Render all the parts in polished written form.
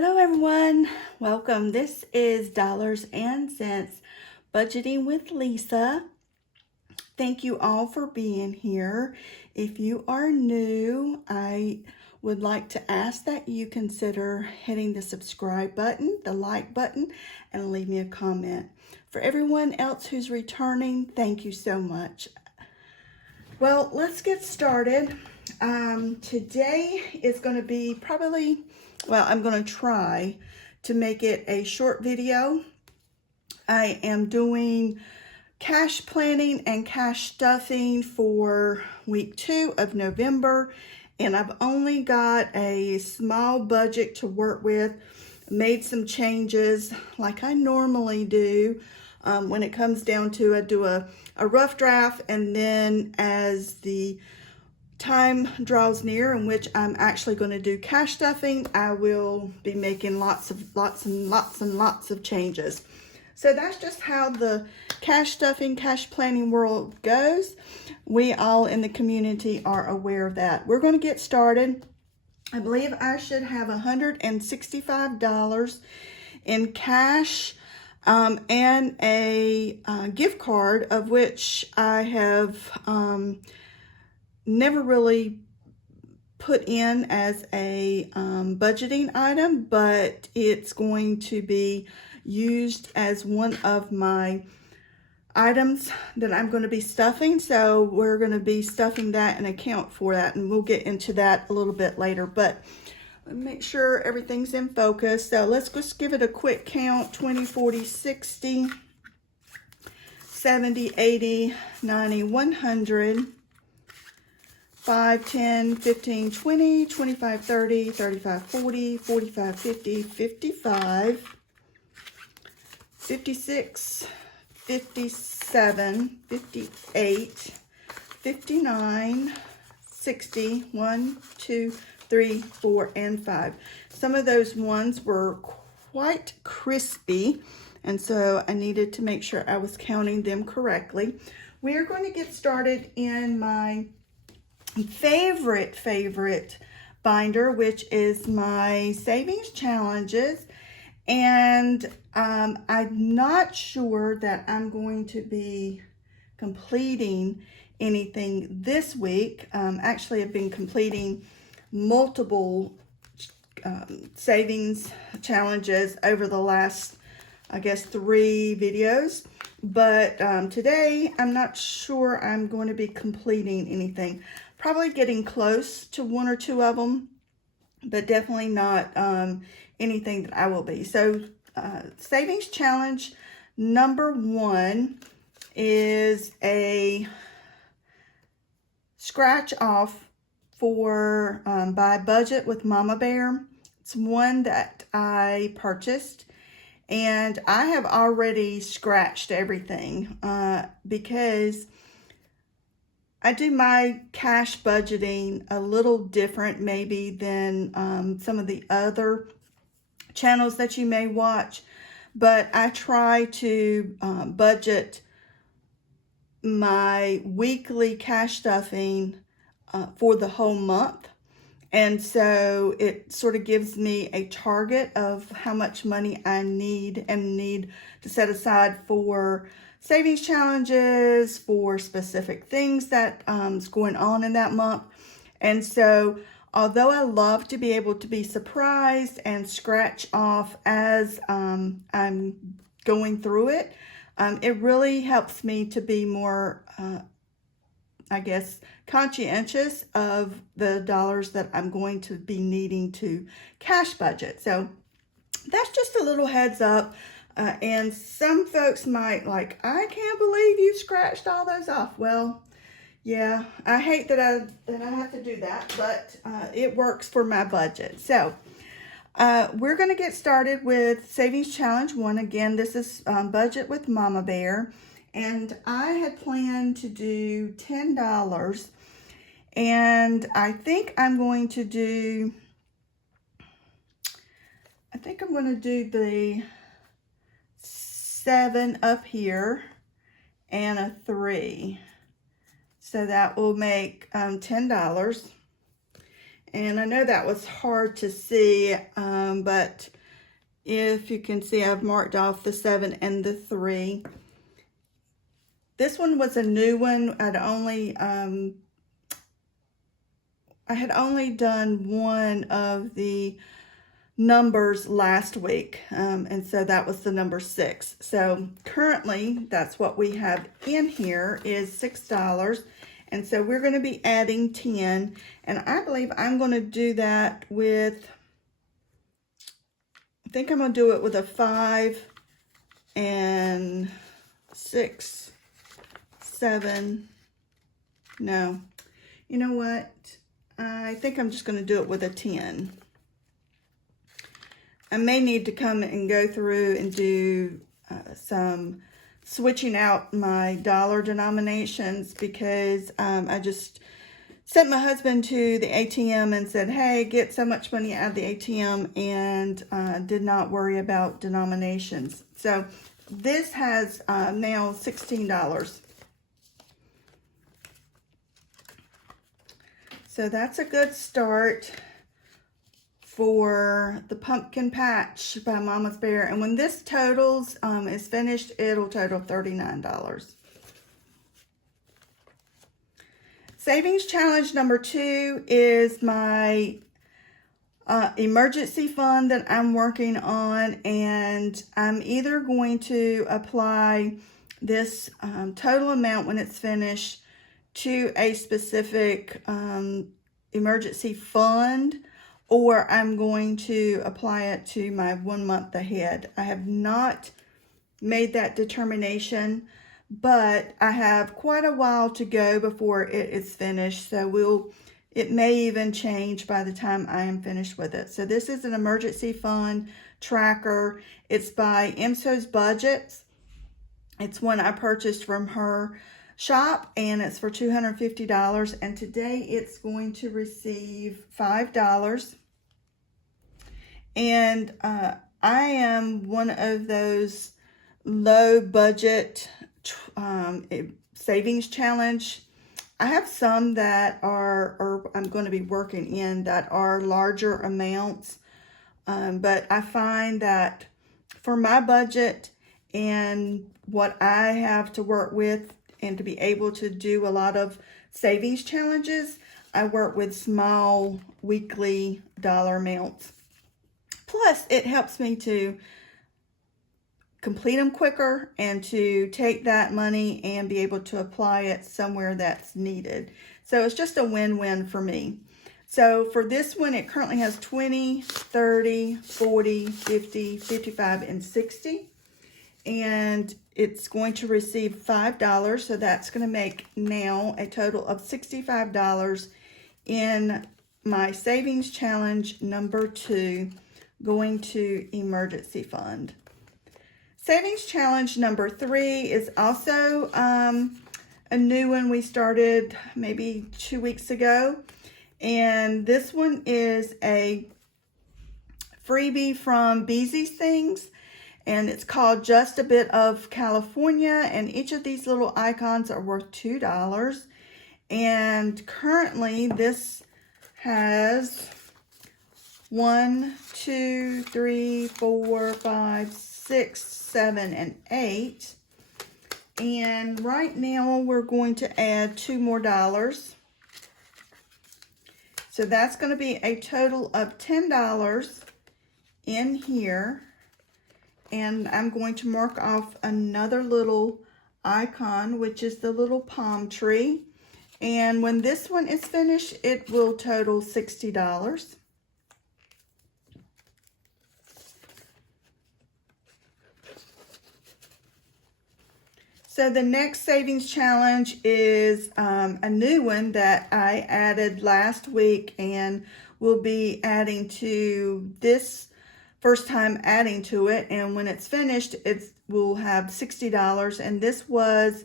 Hello everyone, welcome. This is Dollars and Cents Budgeting with Lisa. Thank you all for being here. If you are new, I would like to ask that you consider hitting the subscribe button, the like button, and leave me a comment. For everyone else who's returning, thank you so much. Well, let's get started. Today is going to be I'm going to try to make it a short video. I am doing cash planning and cash stuffing for week 2 of November, and I've only got a small budget to work with. Made some changes like I normally do. When it comes down to, I do a rough draft, and then as the time draws near in which I'm actually going to do cash stuffing, I will be making lots of changes. So that's just how the cash stuffing, cash planning world goes. We all in the community are aware of that. We're going to get started. I believe I should have $165 in cash and a gift card, of which I have never really put in as a budgeting item, but it's going to be used as one of my items that I'm going to be stuffing. So we're going to be stuffing that and account for that, and we'll get into that a little bit later. But make sure everything's in focus. So let's just give it a quick count: 20, 40, 60, 70, 80, 90, 100, 5, 10, 15, 20, 25, 30, 35, 40, 45, 50, 55, 56, 57, 58, 59, 60, 1, 2, 3, 4, and 5. Some of those ones were quite crispy, and so I needed to make sure I was counting them correctly. We are going to get started in my favorite binder, which is my savings challenges, and I'm not sure that I'm going to be completing anything this week. Actually, I've been completing multiple savings challenges over the last, I guess, 3 videos, but today I'm not sure I'm going to be completing anything. Probably getting close to 1 or 2 of them, but definitely not anything that I will be. So savings challenge number 1 is a scratch off for by Budget with Mama Bear. It's one that I purchased, and I have already scratched everything because I do my cash budgeting a little different maybe than some of the other channels that you may watch, but I try to budget my weekly cash stuffing for the whole month. And so it sort of gives me a target of how much money I need to set aside for savings challenges, for specific things that is going on in that month. And so although I love to be able to be surprised and scratch off as I'm going through it, it really helps me to be more I guess, conscientious of the dollars that I'm going to be needing to cash budget. So that's just a little heads up. And some folks might like, I can't believe you scratched all those off. Well, yeah, I hate that I have to do that, but it works for my budget. So we're going to get started with Savings Challenge 1. Again, this is Budget with Mama Bear. And I had planned to do $10, and I think I'm going to do the 7 up here and a 3. So that will make $10. And I know that was hard to see, but if you can see, I've marked off the 7 and the 3. This one was a new one. I had only done one of the numbers last week, and so that was the number 6. So currently, that's what we have in here is $6. And so we're going to be adding 10, and I believe I'm going to do that with, I think I'm going to do it with a 5 and 6, 7, no, you know what, I think I'm just going to do it with a 10. I may need to come and go through and do some switching out my dollar denominations, because I just sent my husband to the ATM and said, hey, get so much money out of the ATM, and did not worry about denominations. So this has now $16. So that's a good start for the Pumpkin Patch by Mama's Bear. And when this totals is finished, it'll total $39. Savings challenge number 2 is my emergency fund that I'm working on, and I'm either going to apply this total amount when it's finished to a specific emergency fund, or I'm going to apply it to my 1 month ahead. I have not made that determination, but I have quite a while to go before it is finished, so it may even change by the time I am finished with it. So this is an emergency fund tracker. It's by MSO's Budgets. It's one I purchased from her shop, and it's for $250, and today it's going to receive $5. And I am one of those low budget savings challenge. I have some that are, or I'm going to be working in, that are larger amounts, but I find that for my budget and what I have to work with, and to be able to do a lot of savings challenges, I work with small weekly dollar amounts. Plus, it helps me to complete them quicker and to take that money and be able to apply it somewhere that's needed. So it's just a win-win for me. So for this one, it currently has 20, 30, 40, 50, 55, and 60. And it's going to receive $5, so that's going to make now a total of $65 in my savings challenge number 2, going to emergency fund. Savings challenge number 3 is also a new one we started maybe 2 weeks ago, and this one is a freebie from Beezy's Things. And it's called Just a Bit of California, and each of these little icons are worth $2. And currently this has 1, 2, 3, 4, 5, 6, 7, and 8. And right now we're going to add 2 more dollars. So that's going to be a total of $10 in here. And I'm going to mark off another little icon, which is the little palm tree. And when this one is finished, it will total $60. So the next savings challenge is a new one that I added last week, and will be adding to this first time adding to it, and when it's finished, it will have $60. And this was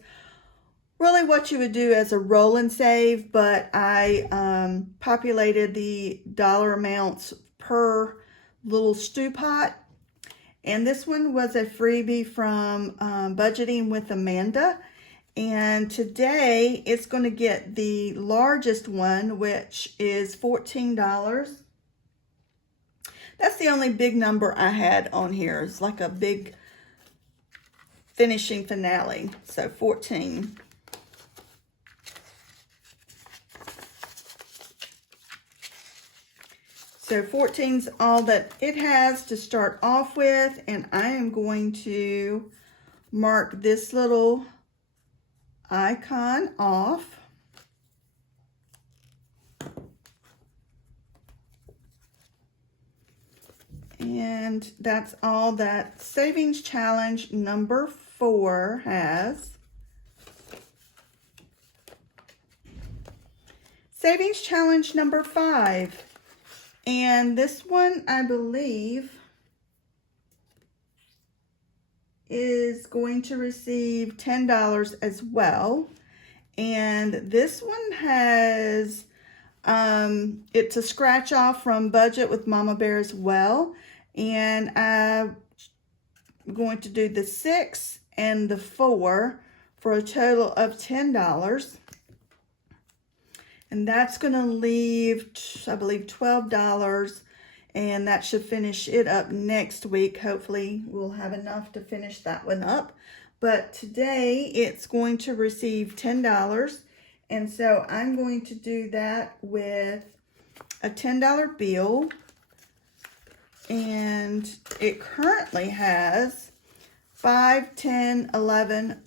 really what you would do as a roll and save, but I populated the dollar amounts per little stew pot. And this one was a freebie from Budgeting with Amanda, And today it's going to get the largest one, which is $14. That's the only big number I had on here. It's like a big finishing finale. So 14. So 14's all that it has to start off with, and I am going to mark this little icon off. And that's all that Savings Challenge number 4 has. Savings Challenge number 5. And this one, I believe, is going to receive $10 as well. And this one has, it's a scratch off from Budget with Mama Bear as well. And I'm going to do the 6 and the 4 for a total of $10. And that's going to leave, I believe, $12. And that should finish it up next week. Hopefully, we'll have enough to finish that one up. But today, it's going to receive $10. And so, I'm going to do that with a $10 bill. And it currently has 5, 10, 11,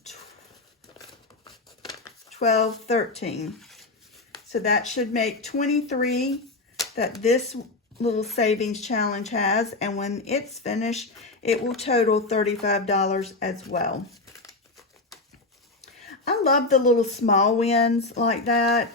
12, 13. So that should make 23 that this little savings challenge has. And when it's finished, it will total $35 as well. I love the little small wins like that.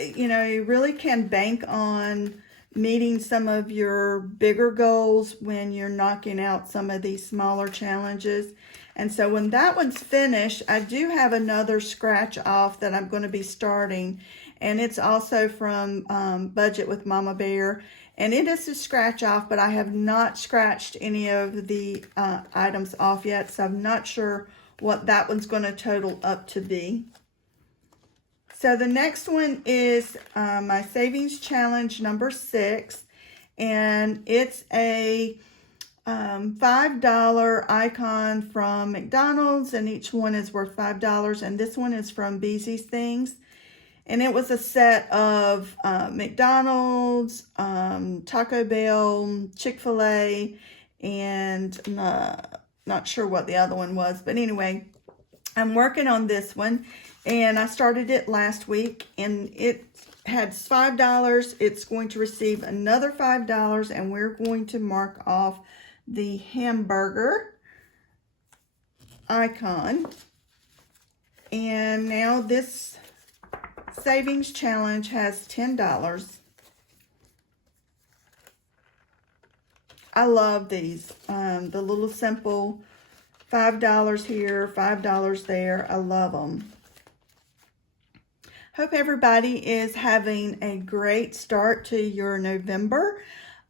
You know, you really can bank on meeting some of your bigger goals when you're knocking out some of these smaller challenges. And so when that one's finished, I do have another scratch off that I'm going to be starting. And it's also from Budget with Mama Bear. And it is a scratch off, but I have not scratched any of the items off yet. So I'm not sure what that one's going to total up to be. So the next one is my Savings Challenge number 6. And it's a $5 icon from McDonald's, and each one is worth $5. And this one is from Beezy's Things. And it was a set of McDonald's, Taco Bell, Chick-fil-A, and not sure what the other one was. But anyway, I'm working on this one. And I started it last week. And it had $5. It's going to receive another $5. And we're going to mark off the hamburger icon. And now this Savings Challenge has $10. I love these. The little simple $5 here, $5 there. I love them. Hope everybody is having a great start to your November.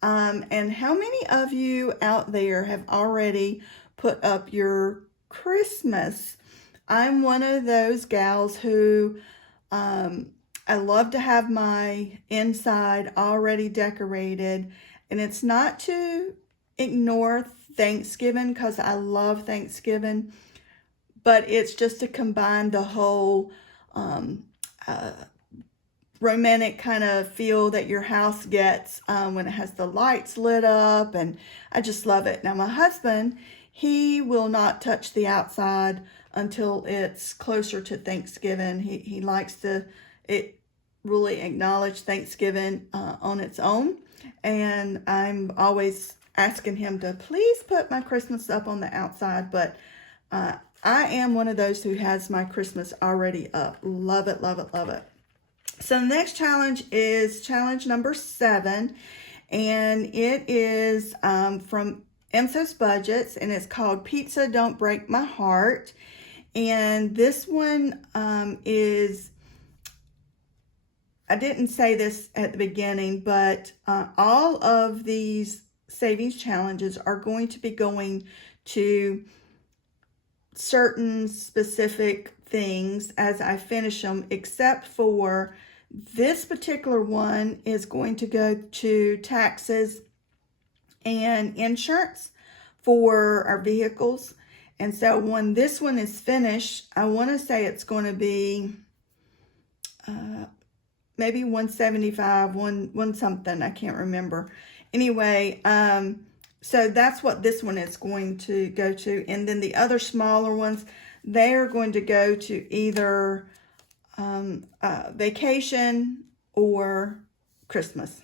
And how many of you out there have already put up your Christmas? I'm one of those gals who I love to have my inside already decorated. And it's not to ignore Thanksgiving, because I love Thanksgiving, but it's just to combine the whole romantic kind of feel that your house gets when it has the lights lit up, and I just love it. Now my husband, he will not touch the outside until it's closer to Thanksgiving. He likes to really acknowledge Thanksgiving on its own, and I'm always asking him to please put my Christmas up on the outside, but I am one of those who has my Christmas already up. Love it, love it, love it. So the next challenge is challenge number 7, and it is from MSOS Budgets, and it's called Pizza Don't Break My Heart. And this one is, I didn't say this at the beginning, but all of these savings challenges are going to be going to certain specific things as I finish them, except for this particular one is going to go to taxes and insurance for our vehicles. And so when this one is finished, I want to say it's going to be maybe 175, one something, I can't remember. Anyway, so that's what this one is going to go to. And then the other smaller ones, they are going to go to either vacation or Christmas.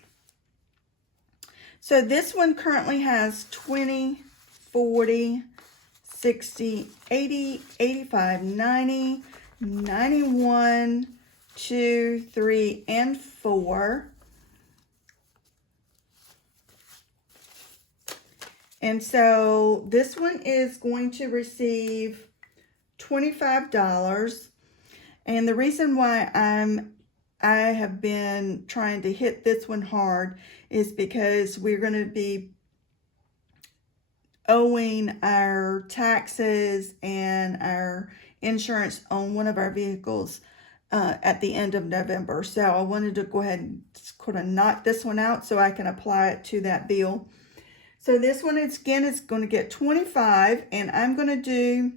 So this one currently has 20, 40, 60, 80, 85, 90, 91, 2, 3, and 4. And so this one is going to receive $25. And the reason why I have been trying to hit this one hard is because we're going to be owing our taxes and our insurance on one of our vehicles at the end of November. So I wanted to go ahead and kind of knock this one out so I can apply it to that bill. So this one is, again, is going to get 25, and I'm going to do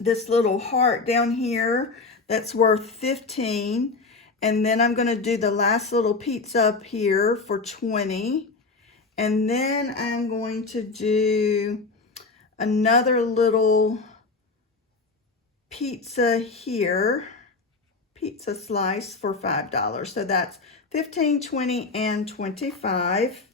this little heart down here that's worth 15, and then I'm going to do the last little pizza up here for 20, and then I'm going to do another little pizza here, pizza slice for $5. So that's 15, 20, and 25.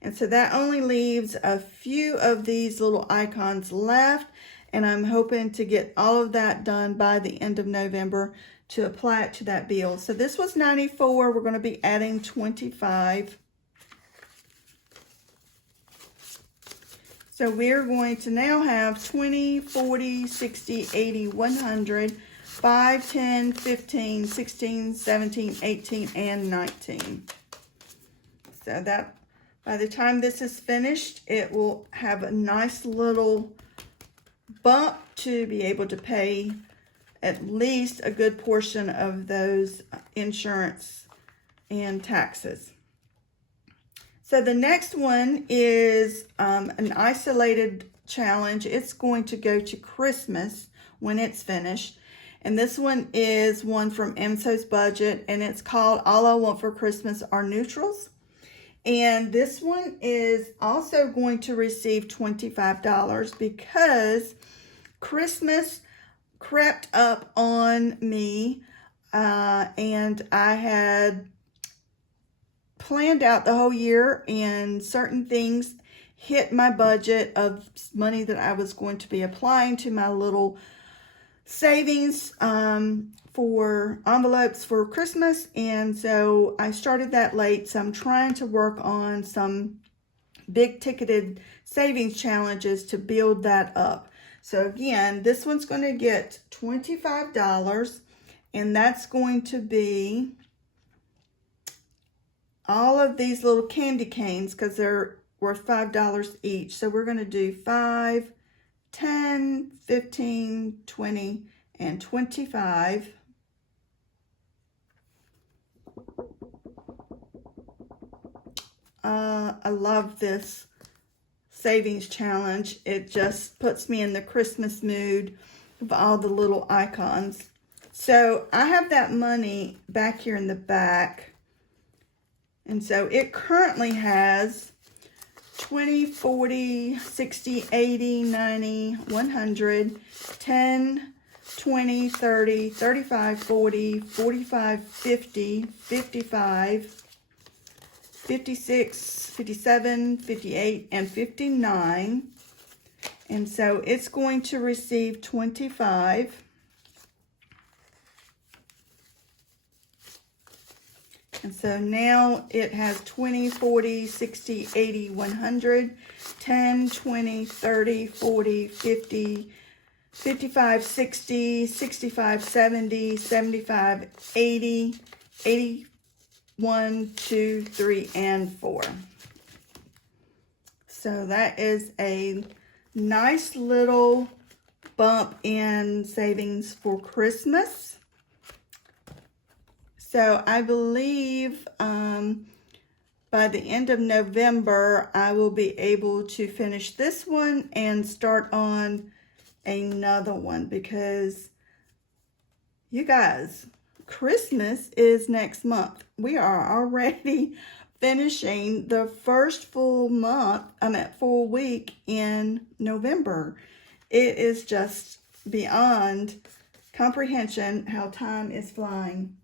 And so that only leaves a few of these little icons left. And I'm hoping to get all of that done by the end of November to apply it to that bill. So this was 94. We're going to be adding 25. So we're going to now have 20, 40, 60, 80, 100, 5, 10, 15, 16, 17, 18, and 19. So that by the time this is finished, it will have a nice little bump to be able to pay at least a good portion of those insurance and taxes. So the next one is an isolated challenge. It's going to go to Christmas when it's finished. And this one is one from MSO's budget, and it's called All I Want for Christmas Are Neutrals. And this one is also going to receive $25 because Christmas crept up on me, and I had planned out the whole year, and certain things hit my budget of money that I was going to be applying to my little savings for envelopes for Christmas. And so I started that late. So I'm trying to work on some big ticketed savings challenges to build that up. So again, this one's going to get $25, and that's going to be all of these little candy canes because they're worth $5 each. So we're going to do 5, 10, 15, 20, and 25. I love this savings challenge. It just puts me in the Christmas mood with all the little icons. So I have that money back here in the back. And so it currently has 20, 40, 60, 80, 90, 100, 10, 20, 30, 35, 40, 45, 50, 55, 56, 57, 58, and 59. And so it's going to receive 25. And so now it has 20, 40, 60, 80, 100, 10, 20, 30, 40, 50, 55, 60, 65, 70, 75, 80, 81, 2, 3, and 4. So that is a nice little bump in savings for Christmas. So I believe by the end of November, I will be able to finish this one and start on another one, because you guys, Christmas is next month. We are already finishing the first full week in November. It is just beyond comprehension how time is flying.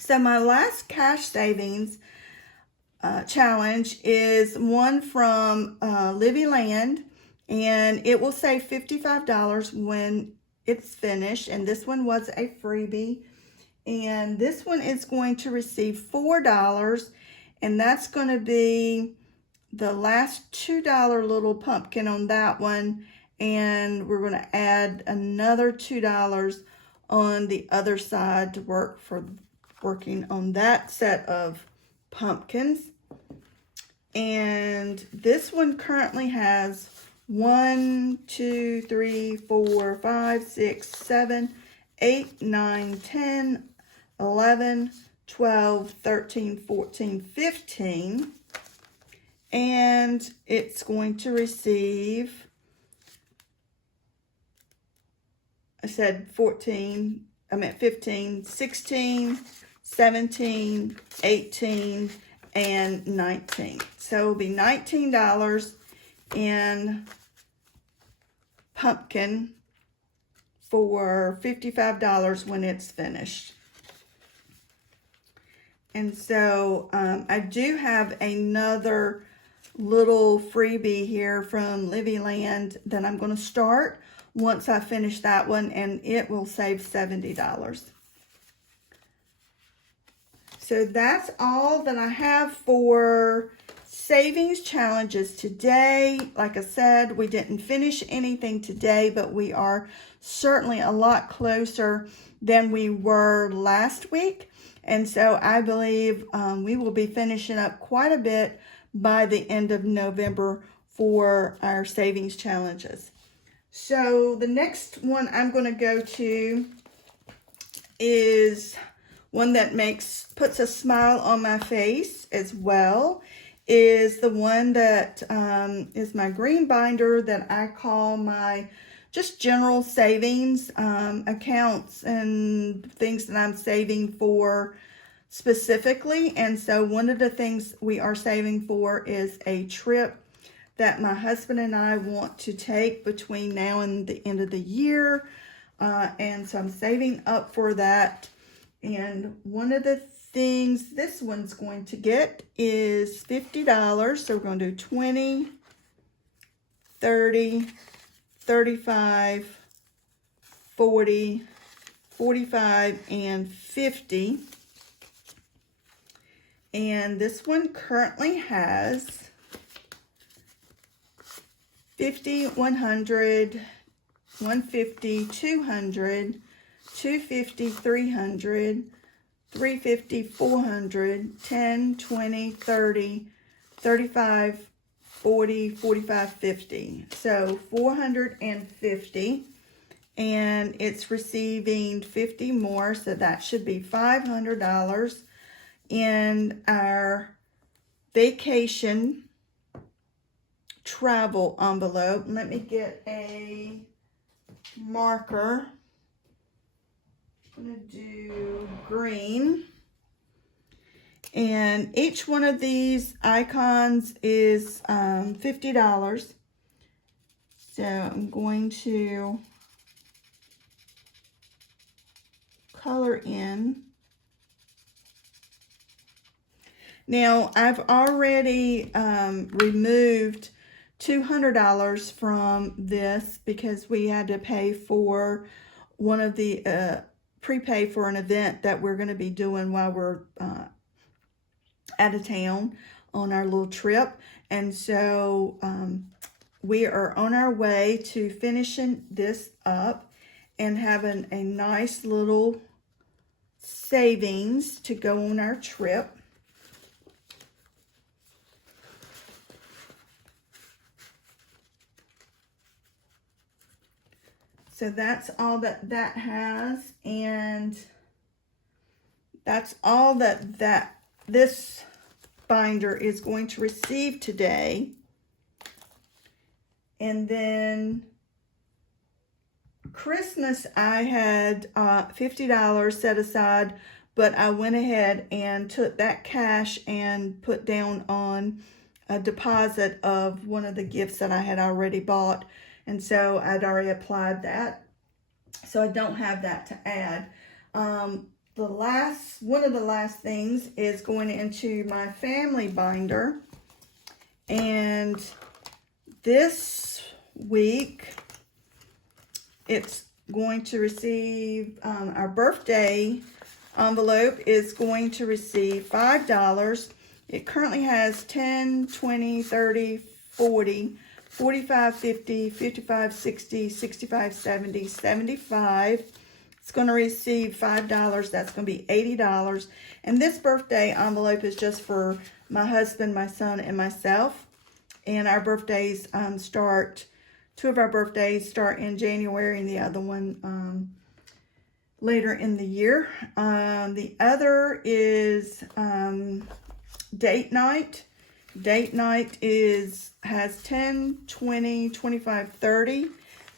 So my last cash savings challenge is one from Livy Land, and it will save $55 when it's finished, and this one was a freebie, and this one is going to receive $4, and that's going to be the last $2 little pumpkin on that one, and we're going to add another $2 on the other side to working on that set of pumpkins. And this one currently has 1, 2, 3, 4, 5, 6, 7, 8, 9, 10, 11, 12, 13, 14, 15. And it's going to receive, I said 14, I meant 15, 16, 17, 18, and 19. So it'll be $19 in pumpkin for $55 when it's finished. And so I do have another little freebie here from Livy Land that I'm going to start once I finish that one, and it will save $70. So that's all that I have for savings challenges today. Like I said, we didn't finish anything today, but we are certainly a lot closer than we were last week. And so I believe we will be finishing up quite a bit by the end of November for our savings challenges. So the next one I'm going to go to is one that puts a smile on my face as well, is the one that is my green binder that I call my just general savings accounts and things that I'm saving for specifically. And so one of the things we are saving for is a trip that my husband and I want to take between now and the end of the year. And so I'm saving up for that. And one of the things this one's going to get is $50. So we're going to do 20, 30, 35, 40, 45, and 50. And this one currently has 50, 100, 150, 200, 250, 300, 350, 400, 10, 20, 30, 35, 40, 45, 50. So 450, and it's receiving 50 more, so that should be $500 in our vacation travel envelope. Let me get a marker. I'm going to do green. And each one of these icons is $50. So I'm going to color in. Now, I've already removed $200 from this because we had to pay for one of the prepay for an event that we're going to be doing while we're out of town on our little trip. And so we are on our way to finishing this up and having a nice little savings to go on our trip. So that's all that has, and that's all that this binder is going to receive today. And then Christmas, I had $50 set aside, but I went ahead and took that cash and put down on a deposit of one of the gifts that I had already bought. And so I'd already applied that. So I don't have that to add. One of the last things is going into my family binder. And this week, it's going to receive, our birthday envelope is going to receive $5. It currently has 10, 20, 30, 40, 45, 50, 55, 60, 65, 70, 75. It's going to receive $5. That's going to be $80. And this birthday envelope is just for my husband, my son, and myself. And our birthdays two of our birthdays start in January and the other one later in the year. The other is date night. Date night has 10, 20, 25, 30.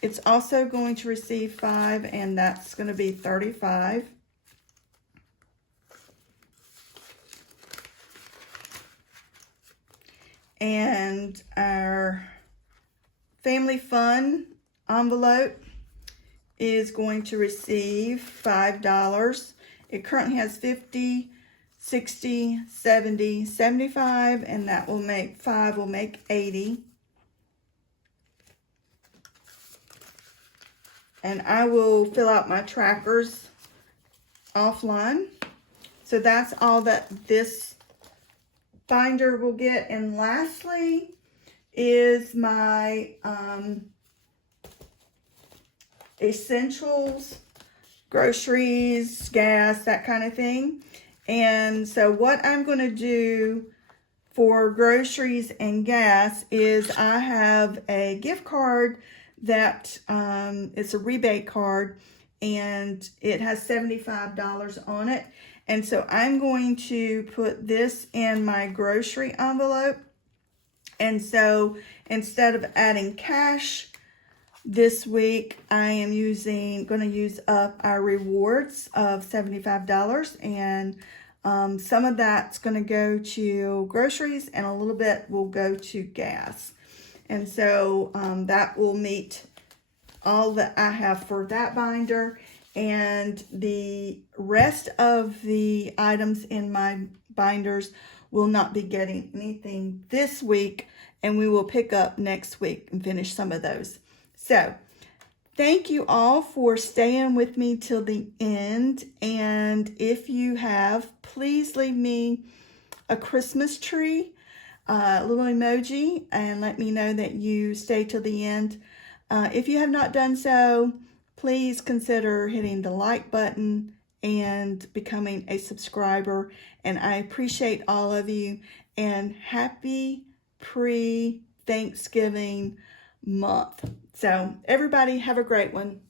It's also going to receive 5, and that's going to be 35. And our family fun envelope is going to receive $5. It currently has 50, 60, 70, 75, and that will make 5 will make 80. And I will fill out my trackers offline. So that's all that this binder will get. And lastly is my essentials, groceries, gas, that kind of thing. And so what I'm going to do for groceries and gas is I have a gift card that it's a rebate card, and it has $75 on it. And so I'm going to put this in my grocery envelope. And so instead of adding cash this week, I am going to use up our rewards of $75, and some of that's going to go to groceries and a little bit will go to gas. And so that will meet all that I have for that binder, and the rest of the items in my binders will not be getting anything this week, and we will pick up next week and finish some of those. So thank you all for staying with me till the end. And if you have, please leave me a Christmas tree, a little emoji, and let me know that you stay till the end. If you have not done so, please consider hitting the like button and becoming a subscriber. And I appreciate all of you, and happy pre-Thanksgiving month. So everybody have a great one.